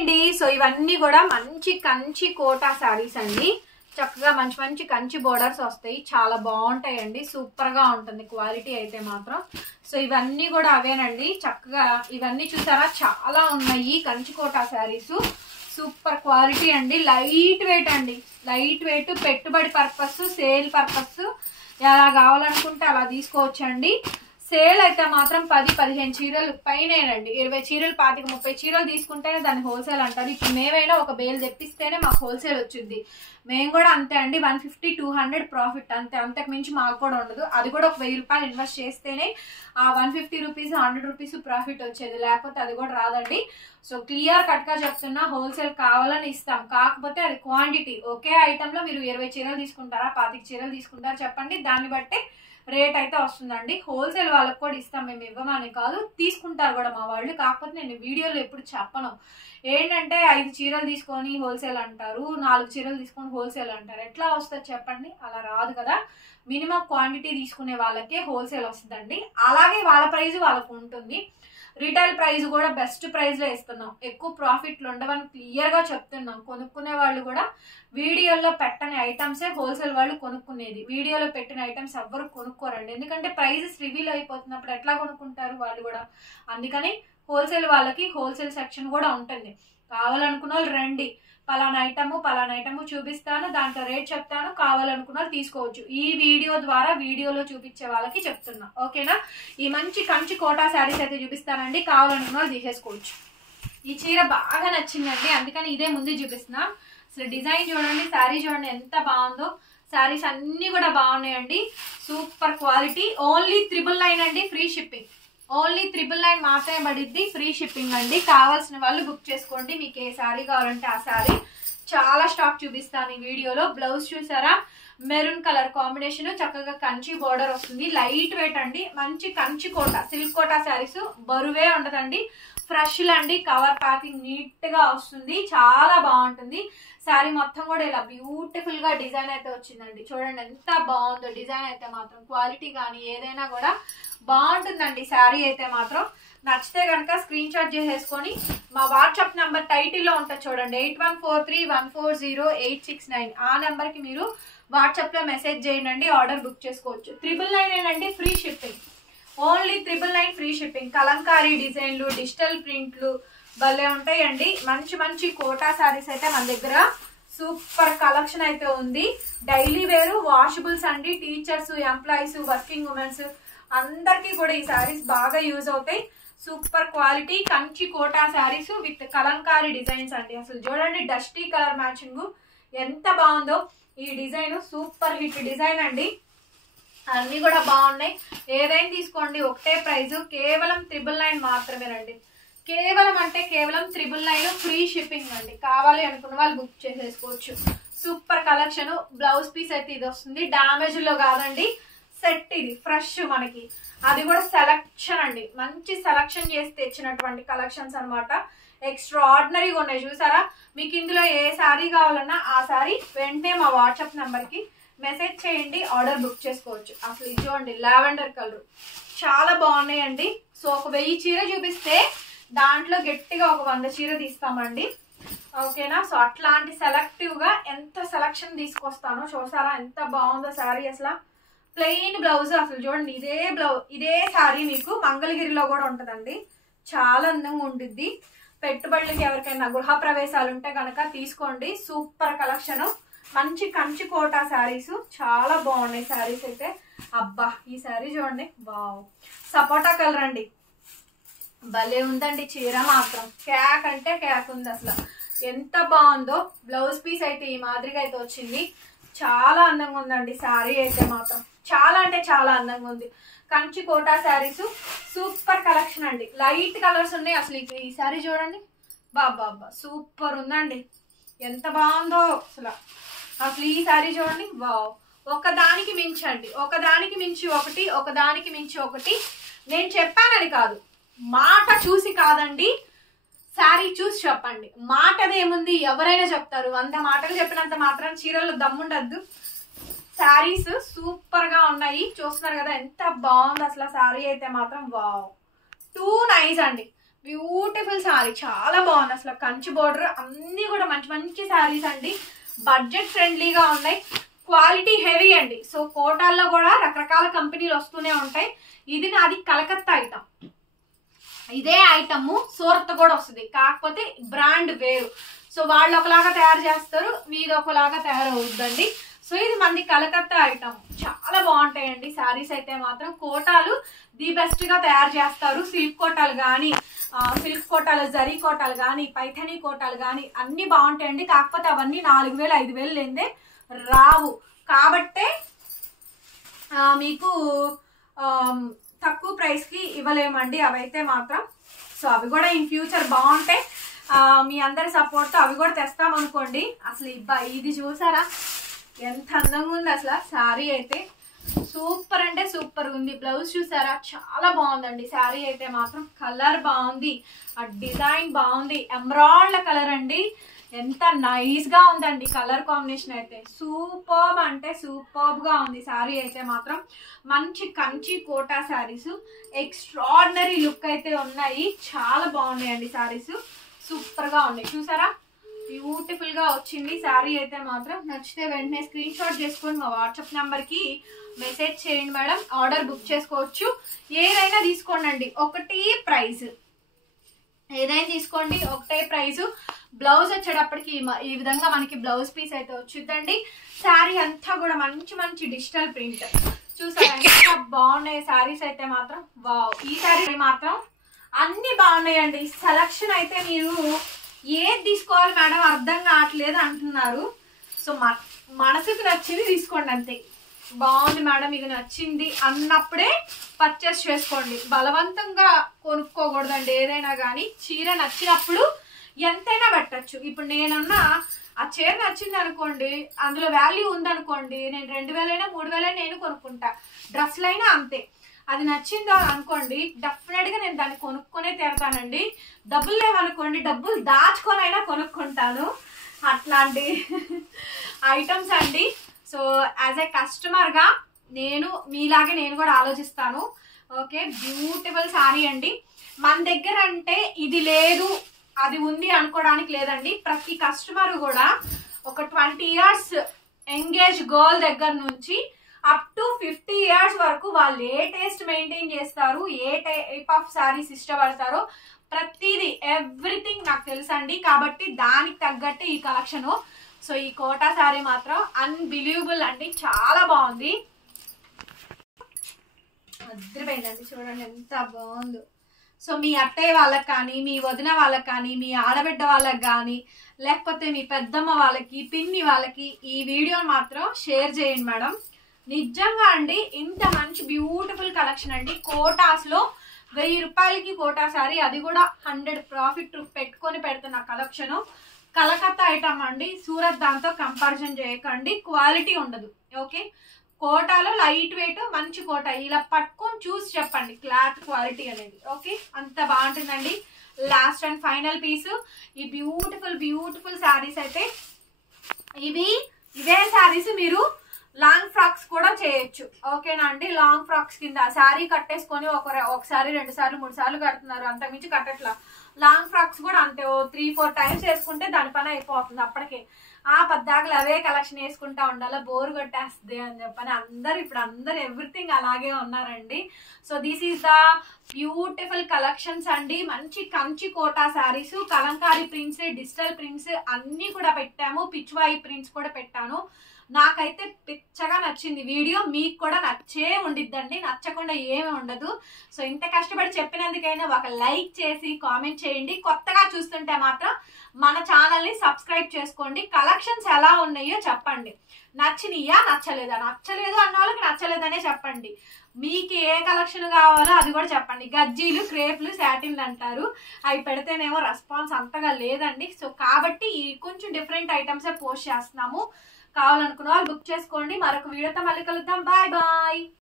అండి. సో ఇవన్నీ కూడా మంచి కంచి కోటా సారీస్ అండి. చక్కగా మంచి మంచి కంచి బోర్డర్స్ వస్తాయి, చాలా బాగుంటాయండి, సూపర్ గా ఉంటుంది క్వాలిటీ అయితే మాత్రం. సో ఇవన్నీ కూడా అవేనండి. చక్కగా ఇవన్నీ చూసారా, చాలా ఉన్నాయి కంచి కోటా శారీస్, సూపర్ క్వాలిటీ అండి. లైట్ వెయిట్ అండి, లైట్ వెయిట్, పెట్టుబడి పర్పస్, సేల్ పర్పస్ ఎలా కావాలనుకుంటే అలా తీసుకోవచ్చండి. సేల్ అయితే మాత్రం 10-15 చీరలు పైనేనండి. 20 చీరలు 25-30 చీరలు తీసుకుంటేనే దాన్ని హోల్సేల్ అంటారు. ఇప్పుడు మేమైనా ఒక బేల్ తెప్పిస్తేనే మాకు హోల్సేల్ వచ్చింది. మేము కూడా అంతే అండి, 150-200 ప్రాఫిట్ అంతే, అంతకు మించి మాకు కూడా ఉండదు. అది కూడా ఒక 1000 రూపాయలు ఇన్వెస్ట్ చేస్తేనే ఆ 150 రూపీస్ 100 రూపీస్ ప్రాఫిట్ వచ్చేది, లేకపోతే అది కూడా రాదండి. సో క్లియర్ కట్ గా చెప్తున్నా, హోల్సేల్ కావాలని ఇస్తాం, కాకపోతే అది క్వాంటిటీ. ఒకే ఐటమ్ లో మీరు 20 చీరలు తీసుకుంటారా, 25 చీరలు తీసుకుంటారా చెప్పండి, దాన్ని బట్టి రేట్ అయితే వస్తుందండి. హోల్సేల్ వాళ్ళకి కూడా ఇస్తాం, మేము ఇవ్వమని కాదు, తీసుకుంటారు కూడా మా వాళ్ళు. కాకపోతే నేను వీడియోలో ఎప్పుడు చెప్పను. ఏంటంటే 5 చీరలు తీసుకొని హోల్సేల్ అంటారు, 4 చీరలు తీసుకొని హోల్సేల్ అంటారు, ఎట్లా వస్తుంది చెప్పండి, అలా రాదు కదా. మినిమం క్వాంటిటీ తీసుకునే వాళ్ళకే హోల్సేల్ వస్తుందండి. అలాగే వాళ్ళ ప్రైస్ వాళ్ళకు ఉంటుంది. రీటైల్ ప్రైస్ కూడా బెస్ట్ ప్రైస్ లో ఇస్తున్నాం, ఎక్కువ ప్రాఫిట్లు ఉండవని క్లియర్ గా చెప్తున్నాం. కొనుక్కునే వాళ్ళు కూడా వీడియోలో పెట్టని ఐటమ్సే హోల్సేల్ వాళ్ళు కొనుక్కునేది, వీడియోలో పెట్టిన ఐటమ్స్ ఎవ్వరు కొనుక్కోరండి. ఎందుకంటే ప్రైజెస్ రివీల్ అయిపోతున్నప్పుడు ఎట్లా కొనుక్కుంటారు వాళ్ళు కూడా. అందుకని హోల్సేల్ వాళ్ళకి హోల్సేల్ సెక్షన్ కూడా ఉంటుంది. కావాలనుకున్న వాళ్ళు రండి, పలానా ఐటమ్ చూపిస్తాను, దాంట్లో రేట్ చెప్తాను, కావాలనుకున్న వాళ్ళు తీసుకోవచ్చు. ఈ వీడియో ద్వారా వీడియోలో చూపించే వాళ్ళకి చెప్తున్నా, ఓకేనా. ఈ మంచి కంచి కోటా శారీస్ అయితే చూపిస్తానండి, కావాలనుకున్న వాళ్ళు తీసేసుకోవచ్చు. ఈ చీర బాగా నచ్చిందండి, అందుకని ఇదే ముందు చూపిస్తున్నా. అసలు డిజైన్ చూడండి, శారీ చూడండి ఎంత బాగుందో. శారీస్ అన్ని కూడా బాగున్నాయండి, సూపర్ క్వాలిటీ. ఓన్లీ 999 అండి, ఫ్రీ షిప్పింగ్. ఓన్లీ 999 మాత్రమే పడిద్ది, ఫ్రీ షిప్పింగ్ అండి. కావాల్సిన వాళ్ళు బుక్ చేసుకోండి, మీకు ఏ శారీ కావాలంటే ఆ శారీ. చాలా స్టాక్ చూపిస్తాను ఈ వీడియోలో. బ్లౌజ్ చూసారా, మెరూన్ కలర్ కాంబినేషన్, చక్కగా కంచి బోర్డర్ వస్తుంది, లైట్ వెయిట్ అండి, మంచి కంచి కోట సిల్క్ కోటా శారీస్, బరువే ఉండదండి, ఫ్రెష్ అండి. కవర్ ప్యాకింగ్ నీట్ గా వస్తుంది, చాలా బాగుంటుంది. శారీ మొత్తం కూడా ఇలా బ్యూటిఫుల్ గా డిజైన్ అయితే వచ్చిందండి. చూడండి ఎంత బాగుందో డిజైన్ అయితే మాత్రం, క్వాలిటీ కానీ ఏదైనా కూడా బాగుంటుందండి. శారీ అయితే మాత్రం నచ్చితే కనుక స్క్రీన్ షాట్ చేసేసుకొని మా వాట్సాప్ నెంబర్ టైటిల్లో ఉంటుంది చూడండి, 8143140869. ఆ నెంబర్ కి మీరు వాట్సాప్ లో మెసేజ్ చేయండి, ఆర్డర్ బుక్ చేసుకోవచ్చు. 999 అండి, free shipping. Only 999 free shipping. Kalamkari డిజైన్లు, డిజిటల్ ప్రింట్లు భలే ఉంటాయండి. మంచి మంచి కోటా శారీస్ అయితే మన దగ్గర సూపర్ కలెక్షన్ అయితే ఉంది. డైలీ వేరు, వాషబుల్స్ అండి. టీచర్స్, ఎంప్లాయీస్, వర్కింగ్ ఉమెన్స్ అందరికీ కూడా ఈ శారీస్ బాగా యూజ్ అవుతాయి. Super quality Kanchi Kota saris with Kalamkari designs అండి. అసలు చూడండి, డస్టీ కలర్ మ్యాచింగ్ ఎంత బాగుందో. ఈ డిజైన్ సూపర్ హిట్ డిజైన్ అండి, అన్ని కూడా బాగున్నాయి. ఏదైనా తీసుకోండి, ఒకటే ప్రైస్, కేవలం 999 మాత్రమేనండి. కేవలం అంటే కేవలం 999, ఫ్రీ షిప్పింగ్ అండి. కావాలి అనుకున్న వాళ్ళు బుక్ చేసేసుకోవచ్చు. Super collection. బ్లౌజ్ పీస్ అయితే ఇది వస్తుంది, డామేజ్ లో కాదండి, సెట్ ఇది ఫ్రెష్ మనకి. అది కూడా సెలక్షన్ అండి, మంచి సెలక్షన్ చేసి తెచ్చినటువంటి కలెక్షన్స్ అనమాట. ఎక్స్ట్రా ఆర్డినరీగా ఉన్నాయి చూసారా. మీకు ఇందులో ఏ శారీ కావాలన్నా ఆ శారీ వెంటనే మా వాట్సాప్ నెంబర్ కి మెసేజ్ చేయండి, ఆర్డర్ బుక్ చేసుకోవచ్చు. అసలు ఇది చూడండి, లావెండర్ కలర్ చాలా బాగున్నాయండి. సో ఒక 1000 చీర చూపిస్తే దాంట్లో గట్టిగా ఒక 100 చీర తీస్తామండి, ఓకేనా. సో అట్లాంటి సెలెక్టివ్ గా ఎంత సెలక్షన్ తీసుకొస్తానో చూసారా, ఎంత బాగుందో శారీ. అసలు ప్లెయిన్ బ్లౌజ్, అసలు చూడండి ఇదే శారీ మీకు మంగళగిరిలో కూడా ఉంటదండి, చాలా అందంగా ఉంటుంది. పెట్టుబడులకి ఎవరికైనా గృహ ప్రవేశాలు ఉంటే కనుక తీసుకోండి. సూపర్ కలెక్షన్, మంచి కంచి కోటా శారీస్, చాలా బాగున్నాయి శారీస్ అయితే. అబ్బా ఈ శారీ చూడండి, వావ్, సపోటా కలర్ అండి, భలే ఉందండి చీర మాత్రం. క్యాక్ అంటే క్యాక్ ఉంది, అసలు ఎంత బాగుందో. బ్లౌజ్ పీస్ అయితే ఈ మాదిరిగా అయితే వచ్చింది, చాలా అందంగా ఉందండి శారీ అయితే మాత్రం, చాలా అంటే చాలా అందంగా ఉంది. కంచి కోటా శారీస్ సూపర్ కలెక్షన్ అండి, లైట్ కలర్స్ ఉన్నాయి. అసలు ఈ శారీ చూడండి, బాబా సూపర్ ఉందండి, ఎంత బాగుందో అసలు. అసలు ఈ శారీ చూడండి, వావ్, ఒకదానికి మించండి, ఒకదానికి మించి ఒకటి, ఒకదానికి మించి ఒకటి. నేను చెప్పానని కాదు, మాట చూసి కాదండి, శారీ చూసి చెప్పండి. మాటదేముంది, ఎవరైనా చెప్తారు, 100 మాటలు చెప్పినంత మాత్రం చీరలు దమ్ముండద్దు. శారీస్ సూపర్ గా ఉన్నాయి, చూస్తున్నారు కదా ఎంత బాగుంది అసలు శారీ అయితే మాత్రం. వావ్, టూ నైస్ అండి. బ్యూటిఫుల్ సారీ, చాలా బాగుంది అసలు. కంచి బోర్డర్ అన్ని కూడా మంచి మంచి శారీస్ అండి. బడ్జెట్ ఫ్రెండ్లీగా ఉన్నాయి, క్వాలిటీ హెవీ అండి. సో కోటాల్లో కూడా రకరకాల కంపెనీలు వస్తూనే ఉంటాయి. ఇది నాది కలకత్తా ఐటమ్. ఇదే ఐటమ్ సూరత్ కూడా వస్తుంది, కాకపోతే బ్రాండ్ వేరు. సో వాళ్ళు ఒకలాగా తయారు చేస్తారు, వీది ఒకలాగా తయారవుద్దండి. సో ఇది మంది కలకత్తా ఐటమ్, చాలా బాగుంటాయండి శారీస్ అయితే మాత్రం. కోటాలు ది బెస్ట్ గా తయారు చేస్తారు. సిల్క్ కోటాలు కానీ, సిల్క్ కోటాలు, జరీ కోటాలు కానీ, పైథనీ కోటాలు కానీ అన్ని బాగుంటాయండి. కాకపోతే అవన్నీ 4000 5000 లేదే రావు, కాబట్టే మీకు తక్కువ ప్రైస్ కి ఇవ్వలేమండి అవైతే మాత్రం. సో అవి కూడా ఇన్ ఫ్యూచర్ బాగుంటాయి, మీ అందరి సపోర్ట్ తో అవి కూడా తెస్తాం అనుకోండి. అసలు ఇది చూసారా ఎంత అందంగా ఉంది అసలు. శారీ అయితే సూపర్ అంటే సూపర్ ఉంది. బ్లౌజ్ చూసారా చాలా బాగుందండి. శారీ అయితే మాత్రం కలర్ బాగుంది, ఆ డిజైన్ బాగుంది, ఎమరాల్డ్ కలర్ అండి. ఎంత నైస్ గా ఉందండి కలర్ కాంబినేషన్ అయితే. సూపర్బ్ అంటే సూపర్బ్ గా ఉంది శారీ అయితే మాత్రం. మంచి కంచి కోటా శారీస్, ఎక్స్ట్రాడినరీ లుక్ అయితే ఉన్నాయి. చాలా బాగున్నాయండి శారీస్, సూపర్ గా ఉన్నాయి. చూసారా బ్యూటిఫుల్ గా వచ్చింది శారీ అయితే మాత్రం. నచ్చితే వెంటనే స్క్రీన్ షాట్ చేసుకొని మా వాట్సాప్ నెంబర్ కి మెసేజ్ చేయండి మేడం, ఆర్డర్ బుక్ చేసుకోవచ్చు. ఏదైనా తీసుకోండి ఒకటి ప్రైస్, ఏదైనా తీసుకోండి ఒకటే ప్రైస్. బ్లౌజ్ వచ్చేటప్పటికి ఈ విధంగా మనకి బ్లౌజ్ పీస్ అయితే వచ్చిందండి. శారీ అంతా కూడా మంచి మంచి డిజిటల్ ప్రింట్. చూసారా ఎంత బాగున్నాయి శారీస్ అయితే మాత్రం. వావ్, ఈ శారీ మాత్రం అన్ని బాగున్నాయండి. సెలక్షన్ అయితే మీరు ఏది తీసుకోవాలి మేడం అర్థం కావట్లేదు అంటున్నారు. సో మనసుకు నచ్చింది తీసుకోండి అంతే. బాగుంది మేడం మీకు నచ్చింది అన్నప్పుడే పర్చేస్ చేసుకోండి, బలవంతంగా కొనుక్కోకూడదండి ఏదైనా కానీ. చీర నచ్చినప్పుడు ఎంతైనా పెట్టచ్చు. ఇప్పుడు నేనన్నా ఆ చీర నచ్చింది అనుకోండి, అందులో వాల్యూ ఉందనుకోండి, నేను 2000 అయినా 3000 నేను కొనుక్కుంటా. డ్రెస్లైనా అంతే, అది నచ్చిందో అనుకోండి డెఫినెట్ గా నేను దాన్ని కొనుక్కొనే తీరుతానండి. డబ్బులు లేవనుకోండి డబ్బులు దాచుకొని అయినా కొనుక్కుంటాను. అట్లాంటి ఐటమ్స్ అండి. సో యాజ్ ఏ కస్టమర్ గా మీలాగే నేను కూడా ఆలోచిస్తాను. ఓకే, బ్యూటిఫుల్ శారీ అండి. మన దగ్గర అంటే ఇది లేదు అది ఉంది అనుకోవడానికి లేదండి. ప్రతి కస్టమర్ కూడా ఒక 20 years ఎంగేజ్ గర్ల్ దగ్గర నుంచి అప్ టు 50 years వరకు వాళ్ళు ఏ టేస్ట్ మెయింటైన్ చేస్తారు, ఏ టైప్ ఆఫ్ శారీస్ ఇష్టపడతారో ప్రతిదీ ఎవ్రీథింగ్ నాకు తెలుసండి. కాబట్టి దానికి తగ్గట్టు ఈ కలెక్షన్. సో ఈ కోటా శారీ మాత్రం అన్బిలీవబుల్ అండి, చాలా బాగుంది. అదిరిపోయిందండి, చూడండి ఎంత బాగుందో. సో మీ అత్తయ్య వాళ్ళకి కానీ, మీ వదిన వాళ్ళకి కానీ, మీ ఆడబిడ్డ వాళ్ళకి కానీ, లేకపోతే మీ పెద్దమ్మ వాళ్ళకి, పిన్ని వాళ్ళకి ఈ వీడియోని మాత్రం షేర్ చేయండి మేడం. నిజంగా అండి ఇంత మంచి బ్యూటిఫుల్ కలెక్షన్ అండి. కోటాస్ లో 1000 రూపాయలకి కోటా శారీ, అది కూడా 100 ప్రాఫిట్ పెట్టుకొని పెడుతున్న కలెక్షన్. కలకత్తా ఐటమ్ అండి, సూరత్ దాంతో కంపారిజన్ చేయకండి, క్వాలిటీ ఉండదు. ఓకే, కోటాలో లైట్ వెయిట్ మంచి కోట, ఇలా పట్టుకొని చూసి చెప్పండి క్లాత్ క్వాలిటీ అనేది. ఓకే, అంత బాగుంటుందండి. లాస్ట్ అండ్ ఫైనల్ పీస్ ఈ బ్యూటిఫుల్ బ్యూటిఫుల్ శారీస్ అయితే. ఇవే శారీస్ మీరు లాంగ్ ఫ్రాక్స్ కూడా చేయొచ్చు. ఓకేనా అండి, లాంగ్ ఫ్రాక్స్ కింద శారీ కట్టేసుకొని ఒకసారి 2 సార్లు 3 సార్లు కడుతున్నారు, అంతకుమించి కట్టట్లా. లాంగ్ ఫ్రాక్స్ కూడా అంతే, 3-4 టైమ్స్ వేసుకుంటే దాని పని అయిపోతుంది. అప్పటికే పద్దాకలు అవే కలెక్షన్ వేసుకుంటా ఉండాలా, బోర్ కొట్టేస్తుంది అని చెప్పని అందరు ఎవ్రీథింగ్ అలాగే ఉన్నారండి. So this is the beautiful collections అండి. మంచి Kanchi Kota saris, Kalamkari prints, digital prints అన్ని కూడా పెట్టాము, పిచ్వాయి ప్రింట్స్ కూడా పెట్టాను. నాకైతే పిచ్చగా నచ్చింది వీడియో, మీకు కూడా నచ్చే ఉండిద్దండి, నచ్చకుండా ఏమీ ఉండదు. సో ఇంత కష్టపడి చెప్పినందుకైనా ఒక లైక్ చేసి కామెంట్ చేయండి. కొత్తగా చూస్తుంటే మాత్రం మన ఛానల్ ని సబ్స్క్రైబ్ చేసుకోండి. కలెక్షన్స్ ఎలా ఉన్నాయో చెప్పండి, నచ్చినయా నచ్చలేదు అన్న వాళ్ళకి నచ్చలేదనే చెప్పండి. మీకు ఏ కలెక్షన్ కావాలో అది కూడా చెప్పండి. గజ్జీలు, క్రేప్లు, శాటిన్లు అంటారు, అవి పెడితేనేమో రెస్పాన్స్ అంతగా లేదండి. సో కాబట్టి కొంచెం డిఫరెంట్ ఐటమ్సే పోస్ట్ చేస్తున్నాము. కావాలనుకున్న వాళ్ళు బుక్ చేసుకోండి. మరొక వీడియోతో మళ్ళీ కలుద్దాం. Bye bye.